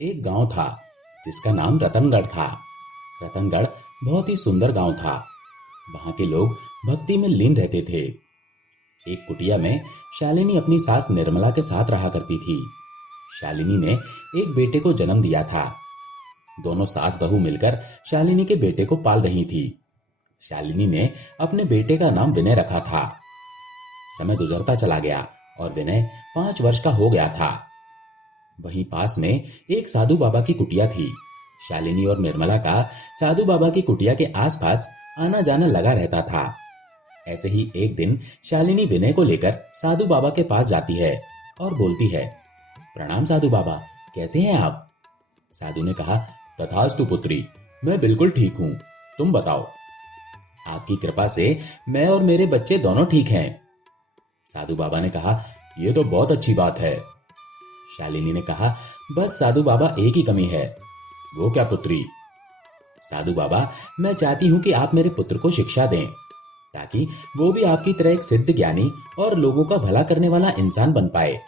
एक गांव था जिसका नाम रतनगढ़ था। रतनगढ़ बहुत ही सुंदर गांव था। वहां के लोग भक्ति में लीन रहते थे। एक कुटिया में शालिनी अपनी सास निर्मला के साथ रहा करती थी। शालिनी ने एक बेटे को जन्म दिया था। दोनों सास बहू मिलकर शालिनी के बेटे को पाल रही थी। शालिनी ने अपने बेटे का नाम विनय रखा था। समय गुजरता चला गया और विनय 5 वर्ष का हो गया था। वहीं पास में एक साधु बाबा की कुटिया थी। शालिनी और निर्मला का साधु बाबा की कुटिया के आसपास आना जाना लगा रहता था। ऐसे ही एक दिन शालिनी विनय को लेकर साधु बाबा के पास जाती है और बोलती है, प्रणाम साधु बाबा, कैसे हैं आप? साधु ने कहा, तथास्तु पुत्री, मैं बिल्कुल ठीक हूं, तुम बताओ। आपकी कृपा से मैं और मेरे बच्चे दोनों ठीक हैं। साधु बाबा ने कहा, यह तो बहुत अच्छी बात है। शालिनी ने कहा, बस साधु बाबा एक ही कमी है। वो क्या पुत्री? साधु बाबा, मैं चाहती हूं कि आप मेरे पुत्र को शिक्षा दें ताकि वो भी आपकी तरह एक सिद्ध ज्ञानी और लोगों का भला करने वाला इंसान बन पाए।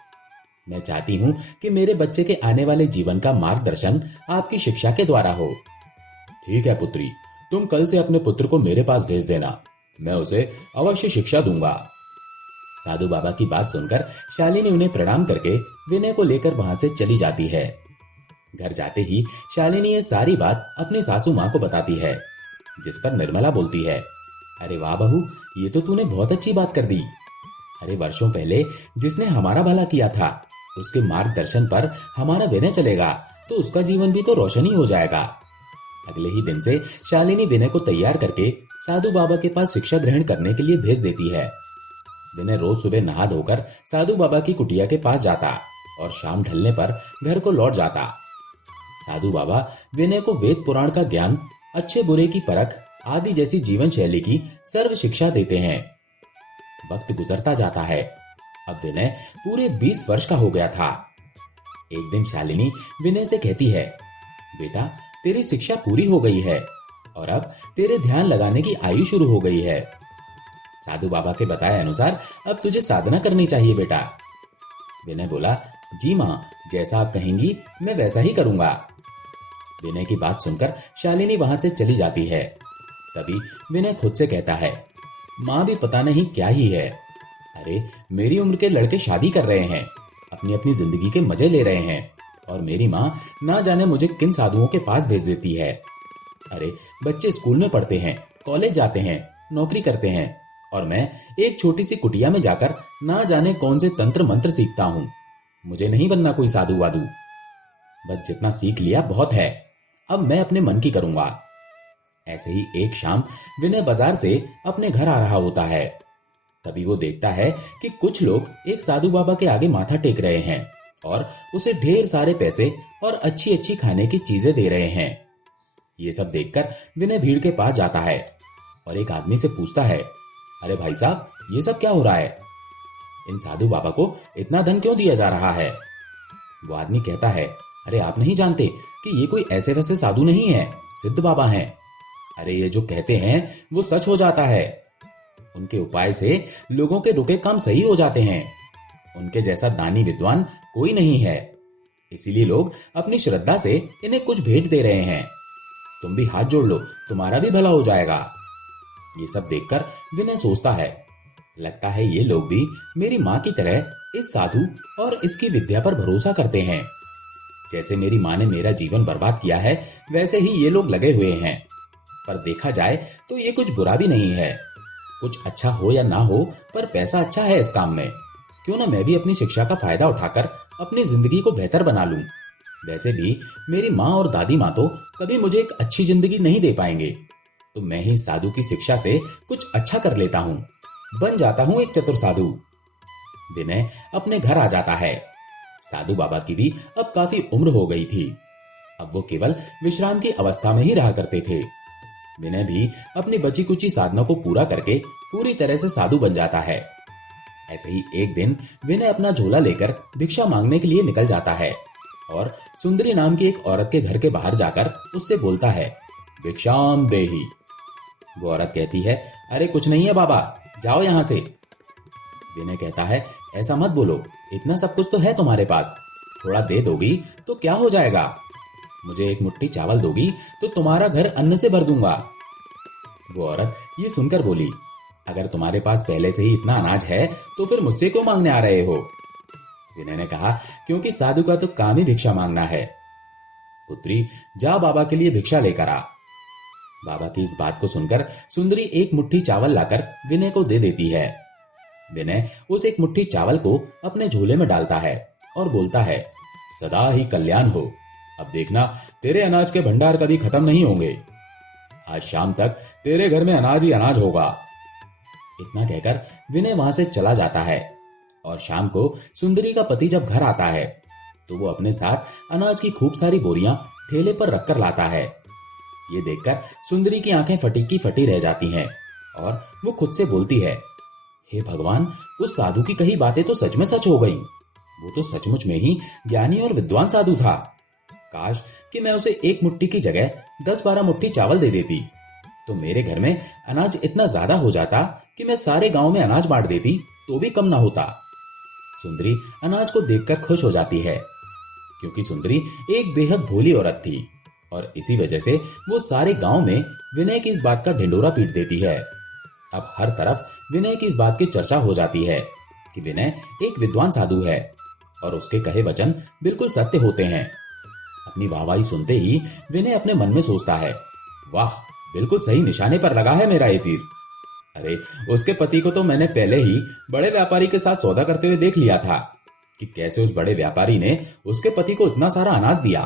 मैं चाहती हूं कि मेरे बच्चे के आने वाले जीवन का मार्गदर्शन आपकी शिक्षा के द्वारा हो। ठीक है पुत्री, तुम कल से अपने पुत्र को मेरे पास भेज देना, मैं उसे अवश्य शिक्षा दूंगा। साधु बाबा की बात सुनकर शालिनी उन्हें प्रणाम करके विनय को लेकर वहां से चली जाती है। घर जाते ही शालिनी ये सारी बात अपनी सासू मां को बताती है, जिस पर निर्मला बोलती है, अरे वाह बहू, ये तो तूने बहुत अच्छी बात कर दी। अरे वर्षों पहले जिसने हमारा भला किया था, उसके मार्गदर्शन पर हमारा विनय चलेगा तो उसका जीवन भी तो रोशन ही हो जाएगा। अगले ही दिन से शालिनी विनय को तैयार करके साधु बाबा के पास शिक्षा ग्रहण करने के लिए भेज देती है। विनय रोज सुबह नहा धोकर साधु बाबा की कुटिया के पास जाता और शाम ढलने पर घर को लौट जाता। साधु बाबा विनय को वेद पुराण का ज्ञान, अच्छे बुरे की परख आदि जैसी जीवन शैली की सर्व शिक्षा देते हैं। वक्त गुजरता जाता है। अब विनय पूरे 20 वर्ष का हो गया था। एक दिन शालिनी विनय से कहती है, बेटा, तेरी शिक्षा पूरी हो गई है और अब तेरे ध्यान लगाने की आयु शुरू हो गई है। साधु बाबा के बताए अनुसार अब तुझे साधना करनी चाहिए बेटा। विनय बोला, जी मां, जैसा आप कहेंगी मैं वैसा ही करूंगा। विनय की बात सुनकर शालिनी वहां से चली जाती है। तभी विनय खुद से कहता है, मां भी पता नहीं क्या ही है। अरे मेरी उम्र के लड़के शादी कर रहे हैं, अपनी अपनी जिंदगी के मजे ले रहे हैं और मेरी मां ना जाने मुझे किन साधुओं के पास भेज देती है। अरे बच्चे स्कूल में पढ़ते हैं, कॉलेज जाते हैं, नौकरी करते हैं और मैं एक छोटी सी कुटिया में जाकर ना जाने कौन से तंत्र मंत्र सीखता हूं। मुझे नहीं बनना कोई साधु वाधु। बस जितना सीख लिया बहुत है, अब मैं अपने मन की करूंगा। ऐसे ही एक शाम विनय बाजार से अपने घर आ रहा होता है। तभी वो देखता है कि कुछ लोग एक साधु बाबा के आगे माथा टेक रहे हैं और उसे ढेर सारे पैसे और अच्छी अच्छी खाने की चीजें दे रहे हैं। ये सब देखकर विनय भीड़ के पास जाता है और एक आदमी से पूछता है, अरे भाई साहब, ये सब क्या हो रहा है? इन साधु बाबा को इतना धन क्यों दिया जा रहा है? वो आदमी कहता है, अरे आप नहीं जानते कि ये कोई ऐसे वैसे साधु नहीं है, सिद्ध बाबा हैं। अरे ये जो कहते हैं वो सच हो जाता है। उनके उपाय से लोगों के रुके काम सही हो जाते हैं। उनके जैसा दानी विद्वान कोई नहीं है, इसीलिए लोग अपनी श्रद्धा से इन्हें कुछ भेंट दे रहे हैं। तुम भी हाथ जोड़ लो, तुम्हारा भी भला हो जाएगा। ये सब देखकर विनय सोचता है, लगता है ये लोग भी मेरी माँ की तरह इस साधु और इसकी विद्या पर भरोसा करते हैं। जैसे मेरी माँ ने मेरा जीवन बर्बाद किया है, वैसे ही ये लोग लगे हुए हैं। पर देखा जाए तो ये कुछ बुरा भी नहीं है। कुछ अच्छा हो या ना हो, पर पैसा अच्छा है इस काम में। क्यों ना मैं भी अपनी शिक्षा का फायदा उठाकर अपनी जिंदगी को बेहतर बना लूं। वैसे भी मेरी माँ और दादी माँ तो कभी मुझे एक अच्छी जिंदगी नहीं दे पाएंगे, तो मैं ही साधु की शिक्षा से कुछ अच्छा कर लेता हूँ, बन जाता हूँ एक चतुर साधु। विनय अपने घर आ जाता है। साधु बाबा की भी अब काफी उम्र हो गई थी। अब वो केवल विश्राम की अवस्था में ही रहा करते थे। विनय भी अपनी बची कुची साधना को पूरा करके पूरी तरह से साधु बन जाता है। ऐसे ही एक दिन विनय अपना झोला लेकर भिक्षा मांगने के लिए निकल जाता है और सुंदरी नाम की एक औरत के घर के बाहर जाकर उससे बोलता है, भिक्षाम देहि। वो औरत कहती है, अरे कुछ नहीं है बाबा, जाओ यहां से। विनय कहता है, ऐसा मत बोलो, इतना सब कुछ तो है तुम्हारे पास, थोड़ा दे दोगी तो क्या हो जाएगा? मुझे एक मुट्ठी चावल दोगी तो तुम्हारा घर अन्न से भर दूंगा। वो औरत ये सुनकर बोली, अगर तुम्हारे पास पहले से ही इतना अनाज है तो फिर मुझसे क्यों मांगने आ रहे हो? विनय ने कहा, क्योंकि साधु का तो काम ही भिक्षा मांगना है। पुत्री, जा बाबा के लिए भिक्षा लेकर आ। बाबा की इस बात को सुनकर सुंदरी एक मुट्ठी चावल लाकर विनय को दे देती है। विनय उस एक मुट्ठी चावल को अपने झोले में डालता है और बोलता है, सदा ही कल्याण हो। अब देखना, तेरे अनाज के भंडार कभी खत्म नहीं होंगे। आज शाम तक तेरे घर में अनाज ही अनाज होगा। इतना कहकर विनय वहां से चला जाता है और शाम को सुंदरी का पति जब घर आता है तो वो अपने साथ अनाज की खूब सारी बोरियां ठेले पर रखकर लाता है। ये देखकर सुंदरी की आंखें फटी की फटी रह जाती हैं और वो खुद से बोलती है, हे भगवान, उस साधु की कही बातें तो सच में सच हो गई। वो तो सचमुच में ही ज्ञानी और विद्वान साधु था। काश कि मैं उसे एक मुट्ठी की जगह 10-12 मुट्ठी चावल दे देती तो मेरे घर में अनाज इतना ज्यादा हो जाता कि मैं सारे गांव में अनाज बांट देती तो भी कम ना होता। सुंदरी अनाज को देखकर खुश हो जाती है, क्योंकि सुंदरी एक बेहद भोली औरत थी और इसी वजह से वो सारे गांव में विनय की इस बात का ढिंडोरा पीट देती है। अब हर तरफ विनय की इस बात की चर्चा हो जाती है कि विनय एक विद्वान साधु है और उसके कहे वचन बिल्कुल सत्य होते हैं। अपनी वाहवाही सुनते ही विनय अपने मन में सोचता है, वाह, बिल्कुल सही निशाने पर लगा है मेरा ये तीर। अरे, उसके पति को तो मैंने पहले ही बड़े व्यापारी के साथ सौदा करते हुए देख लिया था कि कैसे उस बड़े व्यापारी ने उसके पति को इतना सारा अनाज दिया।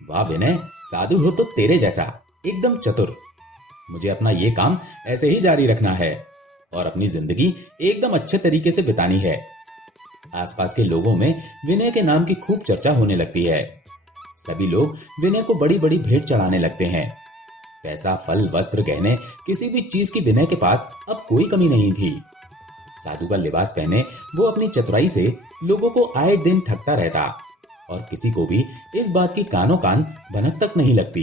वाह विनय, साधु हो तो तेरे जैसा, एकदम चतुर। मुझे अपना ये काम ऐसे ही जारी रखना है और अपनी जिंदगी एकदम अच्छे तरीके से बितानी है। आसपास के लोगों में विनय के नाम की खूब चर्चा होने लगती है। सभी लोग विनय को बड़ी बड़ी भेंट चढ़ाने लगते हैं। पैसा, फल, वस्त्र, गहने, किसी भी चीज की विनय के पास अब कोई कमी नहीं थी। साधु का लिबास पहने वो अपनी चतुराई से लोगों को आए दिन ठगता रहता और किसी को भी इस बात की कानों कान भनक तक नहीं लगती,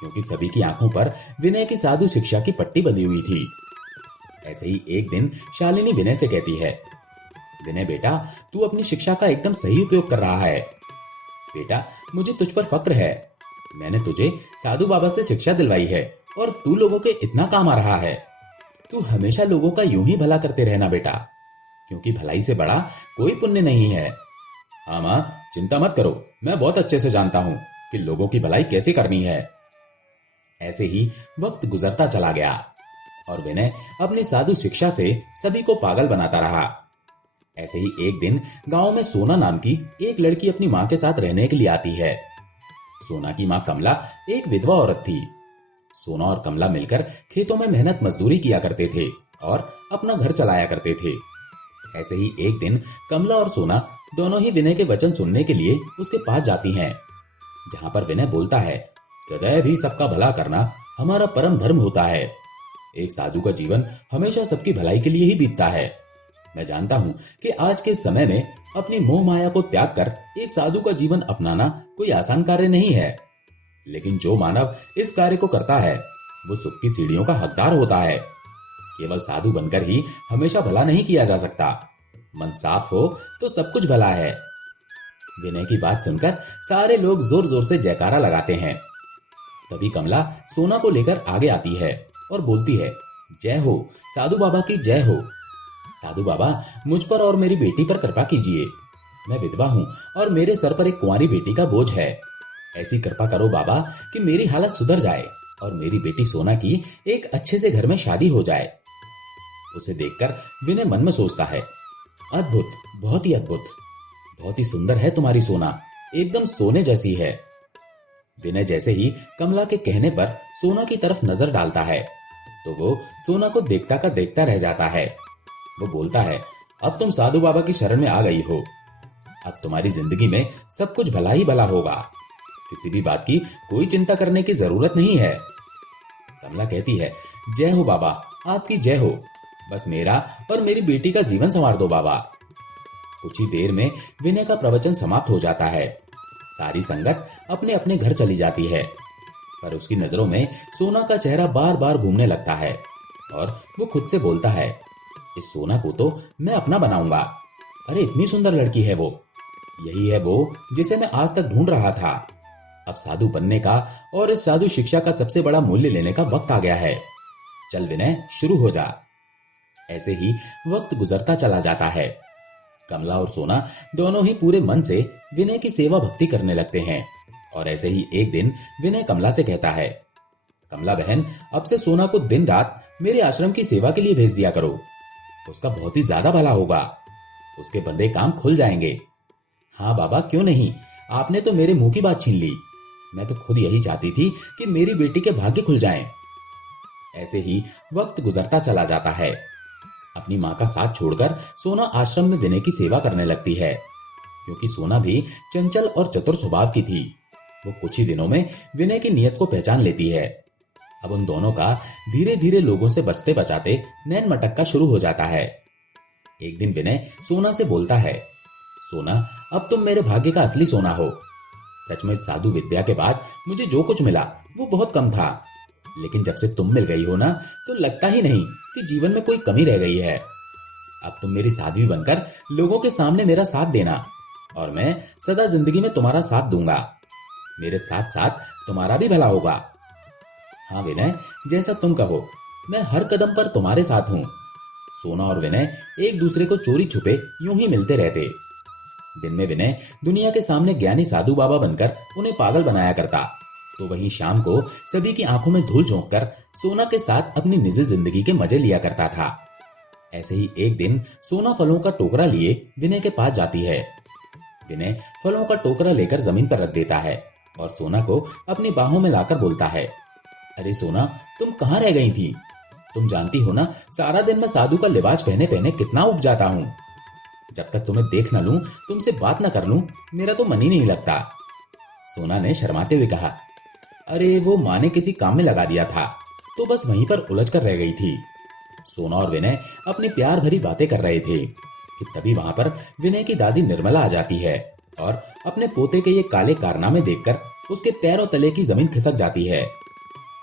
क्योंकि सभी की आंखों पर विनय की साधु शिक्षा की पट्टी बंधी हुई थी। ऐसे ही एक दिन शालिनी विनय से कहती है, विनय बेटा, तू अपनी शिक्षा का एकदम सही उपयोग कर रहा है। बेटा, मुझे तुझ पर फक्र है। मैंने तुझे साधु बाबा से शिक्षा दिलवाई है और तू लोगों के इतना काम आ रहा है। तू हमेशा लोगों का यूं ही भला करते रहना बेटा, क्योंकि भलाई से बड़ा कोई पुण्य नहीं है। हाँ मां, चिंता मत करो, मैं बहुत अच्छे से जानता हूं कि लोगों की भलाई कैसे करनी है। ऐसे ही वक्त गुजरता चला गया और विनय अपनी साधु शिक्षा से सभी को पागल बनाता रहा। ऐसे ही एक दिन गांव में सोना नाम की एक लड़की अपनी मां के साथ रहने के लिए आती है। सोना की मां कमला एक विधवा औरत थी। सोना और कमला मिलकर खेतों में मेहनत मजदूरी किया करते थे और अपना घर चलाया करते थे। ऐसे ही एक दिन कमला और सोना दोनों ही विनय के वचन सुनने के लिए उसके पास जाती हैं, जहां पर विनय बोलता है, सदैव ही सबका भला करना हमारा परम धर्म होता है। एक साधु का जीवन हमेशा सबकी भलाई के लिए ही बीतता है। मैं जानता हूं कि आज के समय में अपनी मोह माया को त्याग कर एक साधु का जीवन अपनाना कोई आसान कार्य नहीं है, लेकिन जो मानव इस कार्य को करता है वो सुख की सीढ़ियों का हकदार होता है। केवल साधु बनकर ही हमेशा भला नहीं किया जा सकता। मन साफ हो तो सब कुछ भला है। विनय की बात सुनकर सारे लोग जोर जोर से जयकारा लगाते हैं। तभी कमला सोना को लेकर आगे आती है और बोलती है, जय हो, साधु बाबा की जय हो। साधु बाबा, मुझ पर और मेरी बेटी पर कृपा कीजिए। मैं विधवा हूँ और मेरे सर पर एक कुंवारी बेटी का बोझ है। ऐसी कृपा करो बाबा कि मेरी हालत सुधर जाए और मेरी बेटी सोना की एक अच्छे से घर में शादी हो जाए। उसे देखकर विनय मन में सोचता है, अद्भुत, बहुत ही अद्भुत, बहुत ही सुंदर है तुम्हारी सोना, एकदम सोने जैसी है। विनय जैसे ही कमला के कहने पर सोना की तरफ नजर डालता है तो वो सोना को देखता का देखता रह जाता है। वो बोलता है, अब तुम साधु बाबा की शरण में आ गई हो। अब तुम्हारी जिंदगी में सब कुछ भला ही भला होगा। किसी भी बात की कोई चिंता करने की जरूरत नहीं है। कमला कहती है, जय हो बाबा, आपकी जय हो। बस मेरा और मेरी बेटी का जीवन संवार दो बाबा। कुछ ही देर में विनय का प्रवचन समाप्त हो जाता है। सारी संगत अपने अपने घर चली जाती है, पर उसकी नजरों में सोना का चेहरा बार बार घूमने लगता है और वो खुद से बोलता है, इस सोना को तो मैं अपना बनाऊंगा। अरे इतनी सुंदर लड़की है वो। यही है वो जिसे मैं आज तक ढूंढ रहा था। अब साधु बनने का और इस साधु शिक्षा का सबसे बड़ा मूल्य लेने का वक्त आ गया है। चल विनय, शुरू हो जा। ऐसे ही वक्त गुजरता चला जाता है। कमला और सोना दोनों ही पूरे मन से विनय की सेवा भक्ति करने लगते हैं। और ऐसे ही एक दिन विनय कमला से कहता है, कमला बहन, अब से सोना को दिन रात मेरे आश्रम की सेवा के लिए भेज दिया करो। उसका बहुत ही ज्यादा भला होगा। उसके बंदे काम खुल जाएंगे। हाँ बाबा, क्यों नहीं, आपने तो मेरे मुंह की बात छीन ली। मैं तो खुद यही चाहती थी कि मेरी बेटी के भाग्य खुल जाएं। ऐसे ही वक्त गुजरता चला जाता है। अपनी माँ का साथ छोड़कर सोना आश्रम में विनय की सेवा करने लगती है, क्योंकि सोना भी चंचल और चतुर स्वभाव की थी। वो कुछ ही दिनों में विनय की नीयत को पहचान लेती है। अब उन दोनों का धीरे धीरे लोगों से बचते बचाते नैन मटक्का शुरू हो जाता है। एक दिन विनय सोना से बोलता है, सोना, अब तुम मेरे भाग्य का असली सोना हो। सच में साधु विद्या के बाद मुझे जो कुछ मिला वो बहुत कम था, लेकिन जब से तुम मिल गई हो ना, तो लगता ही नहीं कि जीवन में कोई कमी रह गई है। अब तुम मेरी साध्वी बनकर लोगों के सामने मेरा साथ देना, और मैं सदा जिंदगी में तुम्हारा साथ दूंगा। मेरे साथ साथ तुम्हारा भी भला होगा। हाँ विनय, जैसा तुम कहो, मैं हर कदम पर तुम्हारे साथ हूं। सोना और विनय एक दूसरे को चोरी छुपे यूं ही मिलते रहते। दिन में विनय दुनिया के सामने ज्ञानी साधु बाबा बनकर उन्हें पागल बनाया करता, तो वहीं शाम को सभी की आंखों में धूल झोंककर सोना के साथ अपनी निजी जिंदगी के मजे लिया करता था। ऐसे ही एक दिन सोना फलों का टोकरा लिए विनय के पास जाती है। विनय फलों का टोकरा लेकर जमीन पर रख देता है और सोना को अपनी बाहों में लाकर बोलता है, अरे सोना, तुम कहाँ रह गई थी? तुम जानती हो ना, सारा दिन मैं साधु का लिबास पहने पहने कितना उब जाता हूँ। जब तक तुम्हें देख न लूं, तुमसे बात न कर लूं, मेरा तो मन ही नहीं लगता। सोना ने शर्माते हुए कहा, अरे वो माँ ने किसी काम में लगा दिया था, तो बस वहीं पर उलझ कर रह गई थी। सोना और विनय अपनी प्यार भरी बातें कर रहे थे कि तभी वहां पर विनय की दादी निर्मला आ जाती है और अपने पोते के ये काले कारनामे देखकर उसके पैरों तले की जमीन खिसक जाती है।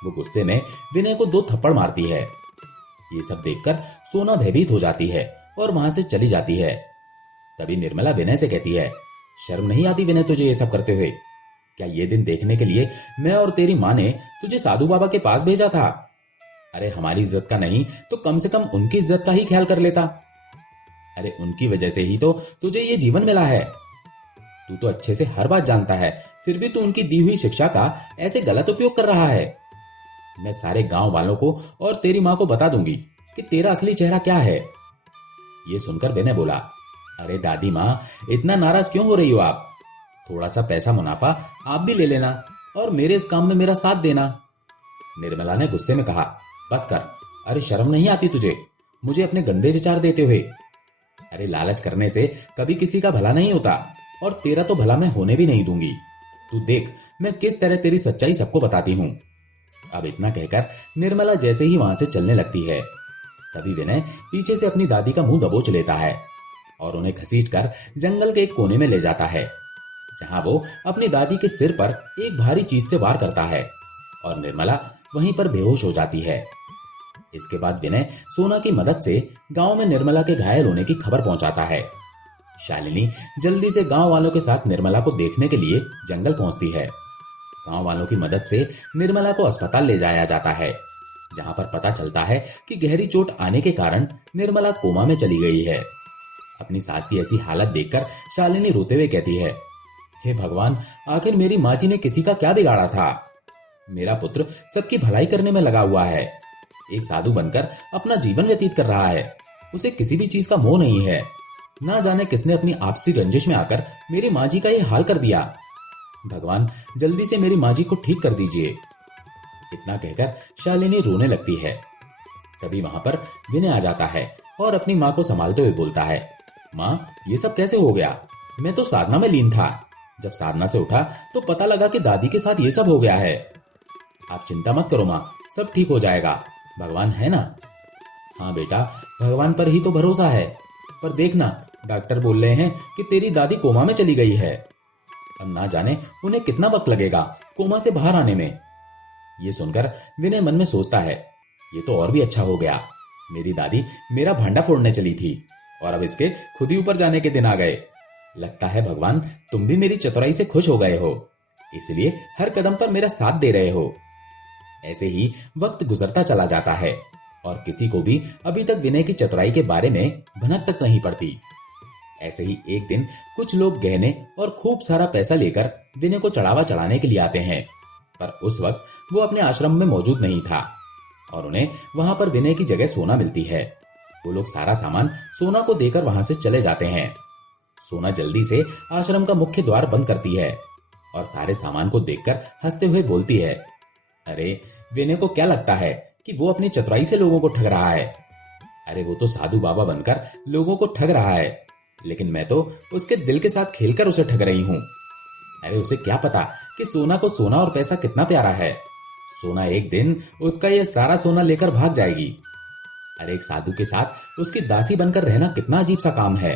वो गुस्से में विनय को 2 थप्पड़ मारती है। ये सब देखकर सोना भयभीत हो जाती है और वहां से चली जाती है। तभी निर्मला विनय से कहती है, शर्म नहीं आती विनय तुझे ये सब करते हुए? क्या ये दिन देखने के लिए मैं और तेरी माँ ने तुझे साधु बाबा के पास भेजा था? अरे हमारी इज्जत का नहीं तो कम से कम उनकी इज्जत का ही ख्याल कर लेता। अरे उनकी वजह से ही तो तुझे ये जीवन मिला है। तू तो अच्छे से हर बात जानता है, फिर भी तू उनकी दी हुई शिक्षा का ऐसे गलत उपयोग कर रहा है। मैं सारे गांव वालों को और तेरी माँ को बता दूंगी कि तेरा असली चेहरा क्या है। ये सुनकर विनय बोला, अरे दादी माँ, इतना नाराज क्यों हो रही हो आप? थोड़ा सा पैसा मुनाफा आप भी ले लेना और मेरे इस काम में मेरा साथ देना। निर्मला ने गुस्से में कहा, बस कर, अरे शर्म नहीं आती तुझे मुझे अपने गंदे विचार देते हुए? अरे लालच करने से कभी किसी का भला नहीं होता, और तेरा तो भला मैं होने भी नहीं दूंगी। तू देख मैं किस तरह तेरी सच्चाई सबको बताती हूँ। अब इतना कहकर निर्मला जैसे ही वहां से चलने लगती है, तभी विनय पीछे से अपनी दादी का मुंह दबोच लेता है और उन्हें घसीटकर जंगल के एक कोने में ले जाता है, जहां वो अपनी दादी के सिर पर एक भारी चीज से वार करता है और निर्मला वहीं पर बेहोश हो जाती है। इसके बाद विनय सोना की मदद से गांव में निर्मला के घायल होने की खबर पहुंचाता है। शालिनी जल्दी से गांव वालों के साथ निर्मला को देखने के लिए जंगल पहुंचती है। गांव वालों की मदद से निर्मला को अस्पताल ले जाया जाता है, जहां पर पता चलता है कि गहरी चोट आने के कारण निर्मला कोमा में चली गई है। अपनी सास की ऐसी हालत देखकर शालिनी रोते हुए कहती है, हे भगवान, आखिर मेरी माँ जी ने किसी का क्या बिगाड़ा था? मेरा पुत्र सबकी भलाई करने में लगा हुआ है, एक साधु बनकर अपना जीवन व्यतीत कर रहा है। उसे किसी भी चीज का मोह नहीं है। ना जाने किसने अपनी आपसी रंजिश में आकर मेरी माँ जी का ये हाल कर दिया। भगवान, जल्दी से मेरी माँ जी को ठीक कर दीजिए। इतना कहकर शालिनी रोने लगती है। तभी वहां पर विनय आ जाता है और अपनी माँ को संभालते हुए बोलता है, माँ, ये सब कैसे हो गया? मैं तो साधना में लीन था। जब साधना से उठा तो पता लगा कि दादी के साथ ये सब हो गया है। आप चिंता मत करो माँ, सब ठीक हो जाएगा। भगवान है ना? हाँ बेटा, भगवान पर ही तो भरोसा है। पर देखना, डॉक्टर बोल रहे हैं कि तेरी दादी कोमा में चली गई है। अब ना जाने उन्हें कितना वक्त लगेगा कोमा से बाहर आने में। ये सुनकर विनय मन में सोचता है, ये तो और भी अच्छा हो गया। मेरी दादी मेरा भांडा फोड़ने चली थी और अब इसके खुद ही ऊपर जाने के दिन आ गए। लगता है भगवान तुम भी मेरी चतुराई से खुश हो गए हो, इसलिए हर कदम पर मेरा साथ दे रहे हो। ऐसे ही वक्त गुजरता चला जाता है और किसी को भी अभी तक विनय की चतुराई के बारे में भनक तक नहीं पड़ती। ऐसे ही एक दिन कुछ लोग गहने और खूब सारा पैसा लेकर विनय को चढ़ावा चढ़ाने के लिए आते हैं, पर उस वक्त वो अपने आश्रम में मौजूद नहीं था और उन्हें वहां पर विनय की जगह सोना मिलती है। वो लोग सारा सामान सोना को देकर वहां से चले जाते हैं। सोना जल्दी से आश्रम का मुख्य द्वार बंद करती है और सारे सामान को देखकर हंसते हुए बोलती है, अरे विनय को क्या लगता है कि वो अपनी चतुराई से लोगों को ठग रहा है? अरे वो तो साधु बाबा बनकर लोगों को ठग रहा है, लेकिन मैं तो उसके दिल के साथ खेलकर उसे ठग रही हूं। अरे उसे क्या पता कि सोना को सोना और पैसा कितना प्यारा है। सोना एक दिन उसका ये सारा सोना लेकर भाग जाएगी। अरे एक साधु के साथ उसकी दासी बनकर रहना कितना अजीब सा काम है।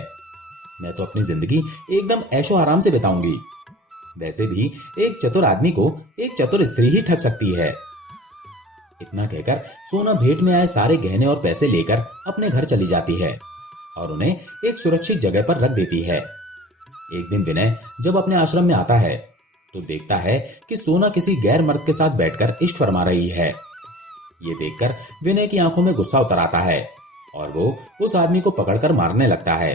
मैं तो अपनी जिंदगी एकदम ऐशो आराम से बिताऊंगी। वैसे भी एक चतुर आदमी को एक चतुर स्त्री ही ठग सकती है। इतना कहकर सोना भेंट में आए सारे गहने और पैसे लेकर अपने घर चली जाती है और उन्हें एक सुरक्षित जगह पर रख देती है। एक दिन विनय जब अपने आश्रम में आता है तो देखता है कि सोना किसी गैर मर्द के साथ बैठकर इश्क फरमा रही है। ये देखकर विनय की आंखों में गुस्सा उतर आता है और वो उस आदमी को पकड़कर मारने लगता है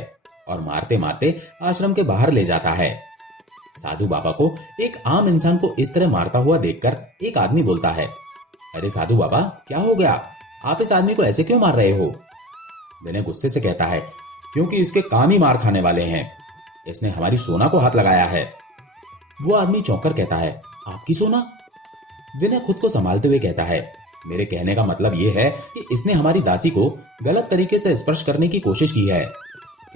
और मारते मारते आश्रम के बाहर ले जाता है। साधु बाबा को एक आम इंसान को इस तरह मारता हुआ देखकर एक आदमी बोलता है, अरे साधु बाबा क्या हो गया? आप इस आदमी को ऐसे क्यों मार रहे हो? विनय गुस्से से कहता है, क्योंकि इसके काम ही मार खाने वाले हैं। इसने हमारी सोना को हाथ लगाया है। वो आदमी चौंककर कहता है, आपकी सोना? विनय खुद को संभालते हुए कहता है, मेरे कहने का मतलब यह है कि इसने हमारी दासी को गलत तरीके से स्पर्श करने की कोशिश की है,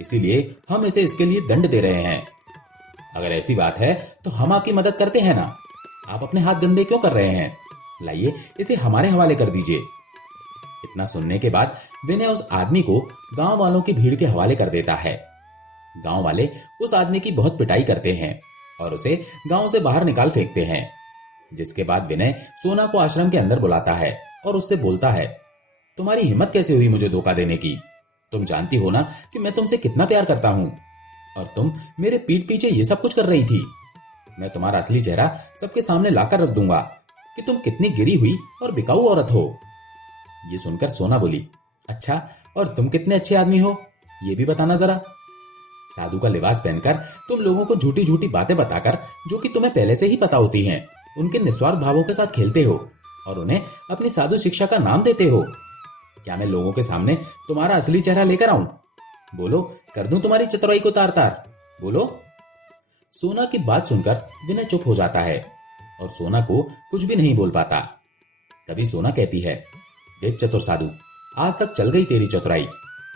इसीलिए हम इसे इसके लिए दंड दे रहे हैं। अगर ऐसी बात है तो हम आपकी मदद करते हैं ना। आप अपने हाथ गंदे क्यों कर रहे हैं? लाइए इसे हमारे हवाले कर दीजिए। इतना सुनने के बाद विनय उस आदमी को गांव वालों की भीड़ के हवाले कर देता है। गांव वाले उस आदमी की बहुत पिटाई करते हैं और उसे गांव से बाहर निकाल फेंकते हैं। जिसके बाद विनय सोना को आश्रम के अंदर बुलाता है और उससे बोलता है, तुम्हारी हिम्मत कैसे हुई मुझे धोखा देने की? तुम जानती हो ना कि मैं तुमसे कितना प्यार करता हूं और तुम मेरे पीठ पीछे ये सब कुछ कर रही थी। मैं तुम्हारा असली चेहरा सबके सामने लाकर रख दूंगा कि तुम कितनी गिरी हुई और बिकाऊ औरत हो। ये सुनकर सोना बोली, अच्छा और तुम कितने अच्छे आदमी हो ये भी बताना जरा। साधु का लिबास पहनकर तुम लोगों को झूठी झूठी बातें बताकर, जो कि तुम्हें पहले से ही पता होती हैं, उनके निस्वार्थ भावों के साथ खेलते हो और उन्हें अपनी साधु शिक्षा का नाम देते हो। क्या मैं लोगों के सामने तुम्हारा असली चेहरा लेकर आऊं? बोलो, कर दूं तुम्हारी चतुराई को तार तार? बोलो। सोना की बात सुनकर विनय चुप हो जाता है और सोना को कुछ भी नहीं बोल पाता। तभी सोना कहती है, देख चतुर साधु, आज तक चल गई तेरी चतुराई,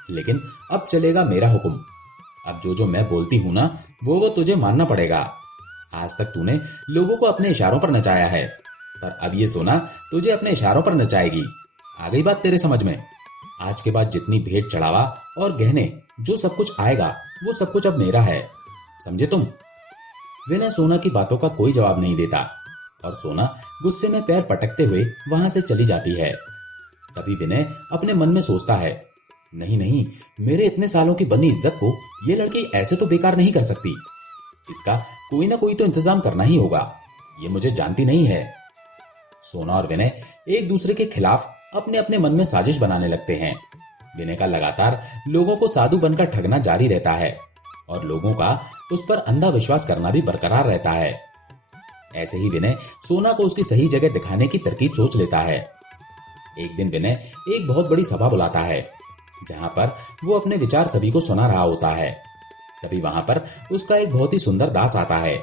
लेकिन अब चलेगा मेरा हुक्म। अब जो जो मैं बोलती हूं ना वो तुझे मानना पड़ेगा। आज तक तूने लोगों को अपने इशारों पर नचाया है, पर अब ये सोना तुझे अपने इशारों पर नचाएगी। आ गई बात तेरे समझ में? आज के बाद जितनी भेंट चढ़ावा और गहने जो सब कुछ आएगा वो सब कुछ अब मेरा है, समझे तुम? विनय सोना की बातों का कोई जवाब नहीं देता और सोना गुस्से में पैर पटकते हुए वहां से चली जाती है। तभी विनय अपने मन में सोचता है, नहीं नहीं, मेरे इतने सालों की बनी इज्जत को ये लड़की ऐसे तो बेकार नहीं कर सकती। इसका कोई ना कोई तो इंतजाम करना ही होगा। ये मुझे जानती नहीं है। सोना और विनय एक दूसरे के खिलाफ अपने अपने मन में साजिश बनाने लगते हैं। विनय का लगातार लोगों को साधु बनकर ठगना जारी रहता है और लोगों का उस पर अंधा विश्वास करना भी बरकरार रहता है। ऐसे ही विनय सोना को उसकी सही जगह दिखाने की तरकीब सोच लेता है। एक दिन विनय एक बहुत बड़ी सभा बुलाता है जहां पर वो अपने विचार सभी को सुना रहा होता है। तभी वहां पर उसका एक बहुत ही सुंदर दास आता है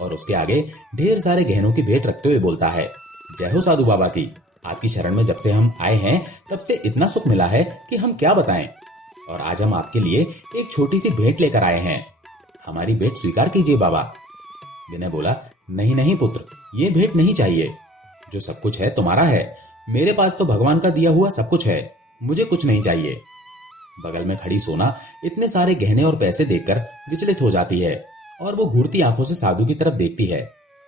और उसके आगे ढेर सारे गहनों की भेंट रखते हुए बोलता है, जय हो साधु बाबा की। आपकी शरण में जब से हम आए हैं तब से इतना सुख मिला है कि हम क्या बताएं, और आज हम आपके लिए एक छोटी सी भेंट लेकर आए हैं। हमारी भेंट स्वीकार कीजिए बाबा। विनय बोला, नहीं नहीं पुत्र, ये भेंट नहीं चाहिए। जो सब कुछ है तुम्हारा है, मेरे पास तो भगवान का दिया हुआ सब कुछ है, मुझे कुछ नहीं चाहिए। बगल में खड़ी सोना इतने सारे गहने और पैसे देखकर विचलित हो जाती है और वो घूरती आंखों से साधु की तरफ देखती है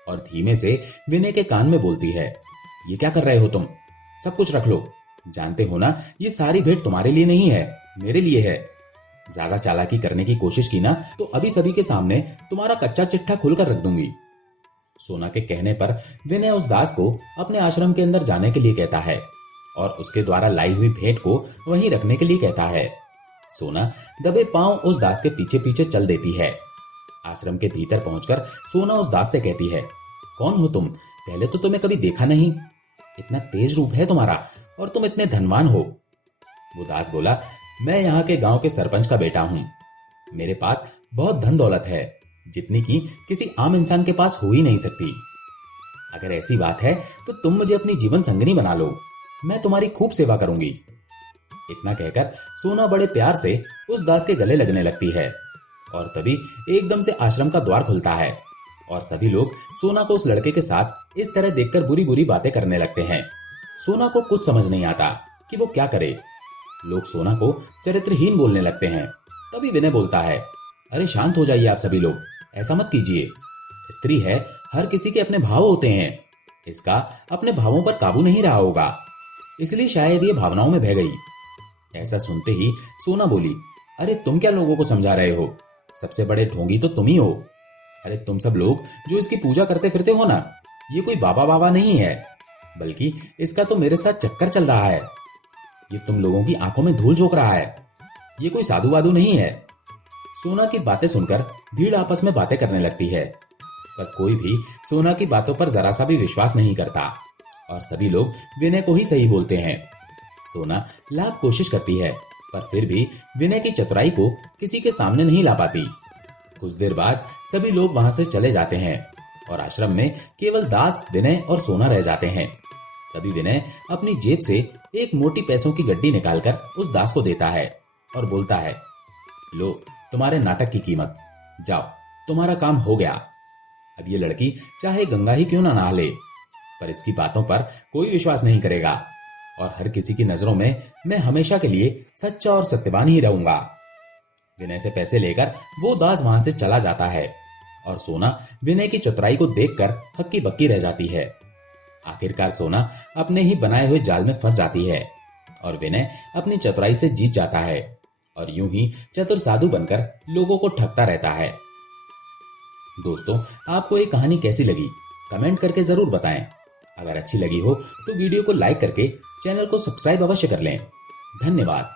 और धीमे से विनय के कान में बोलती है, ये क्या कर रहे हो तुम? सब कुछ रख लो। जानते हो ना ये सारी भेंट तुम्हारे लिए नहीं है, मेरे लिए है। ज्यादा चालाकी करने की कोशिश की ना तो अभी सभी के सामने तुम्हारा कच्चा चिट्ठा खुलकर रख दूंगी। सोना के कहने पर विनय उस दास को अपने आश्रम के अंदर जाने के लिए कहता है और उसके द्वारा लाई हुई भेंट को वहीं रखने के लिए कहता है। सोना दबे पांव उस दास के पीछे पीछे चल देती है। आश्रम के भीतर पहुंचकर सोना उस दास से कहती है, कौन हो तुम? पहले तो तुम्हें कभी देखा नहीं। इतना तेज रूप है तुम्हारा और तुम इतने धनवान हो। वो दास बोला, मैं यहाँ के गांव के सरपंच का बेटा हूं। मेरे पास बहुत धन दौलत है, जितनी की किसी आम इंसान के पास हो ही नहीं सकती। अगर ऐसी बात है तो तुम मुझे अपनी जीवन संगिनी बना लो, मैं तुम्हारी खूब सेवा करूंगी। इतना कहकर सोना बड़े प्यार से उस दास के गले लगने लगती है और तभी एकदम से आश्रम का द्वार खुलता है और सभी लोग सोना को उस लड़के के साथ इस तरह देखकर बुरी बुरी बातें करने लगते हैं। सोना को कुछ समझ नहीं आता कि वो क्या करे। लोग सोना को चरित्रहीन बोलने लगते हैं। तभी विनय बोलता है, अरे शांत हो जाइए आप सभी लोग, ऐसा मत कीजिए। स्त्री है, हर किसी के अपने भाव होते हैं। इसका अपने भावों पर काबू नहीं रहा होगा, इसलिए शायद ये भावनाओं में बह गई। ऐसा सुनते ही सोना बोली, अरे तुम क्या लोगों को समझा रहे हो? सबसे बड़े ढोंगी तो तुम ही हो। अरे तुम सब लोग जो इसकी पूजा करते फिरते हो ना, ये कोई बाबा बाबा नहीं है, बल्कि इसका तो मेरे साथ चक्कर चल रहा है। ये तुम लोगों की आंखों में धूल झोंक रहा है, ये कोई साधु वाधु नहीं है। सोना की बातें सुनकर भीड़ आपस में बातें करने लगती है, पर कोई भी सोना की बातों पर जरा सा भी विश्वास नहीं करता और सभी लोग विनय को ही सही बोलते हैं। सोना लाख कोशिश करती है, पर फिर भी विनय की चतुराई को किसी के सामने नहीं ला पाती। कुछ देर बाद सभी लोग वहां से चले जाते हैं और आश्रम में केवल दास, विनय और सोना रह जाते हैं। तभी विनय अपनी जेब से एक मोटी पैसों की गड्डी निकालकर उस दास को देता है और बोलता है, लो तुम्हारे नाटक की कीमत, जाओ तुम्हारा काम हो गया। अब ये लड़की चाहे गंगा ही क्यों ना नहा ले, पर इसकी बातों पर कोई विश्वास नहीं करेगा और हर किसी की नजरों में मैं हमेशा के लिए सच्चा और सत्यवान ही रहूंगा। विनय से पैसे लेकर वो दास वहां से चला जाता है और सोना विनय की चतुराई को देखकर हक्की बक्की रह जाती है। आखिरकार सोना अपने ही बनाए हुए जाल में फंस जाती है और विनय अपनी चतुराई से जीत जाता है और यूं ही चतुर साधु बनकर लोगों को ठगता रहता है। दोस्तों, आपको ये कहानी कैसी लगी कमेंट करके जरूर बताएं। अगर अच्छी लगी हो तो वीडियो को लाइक करके चैनल को सब्सक्राइब अवश्य कर लें। धन्यवाद।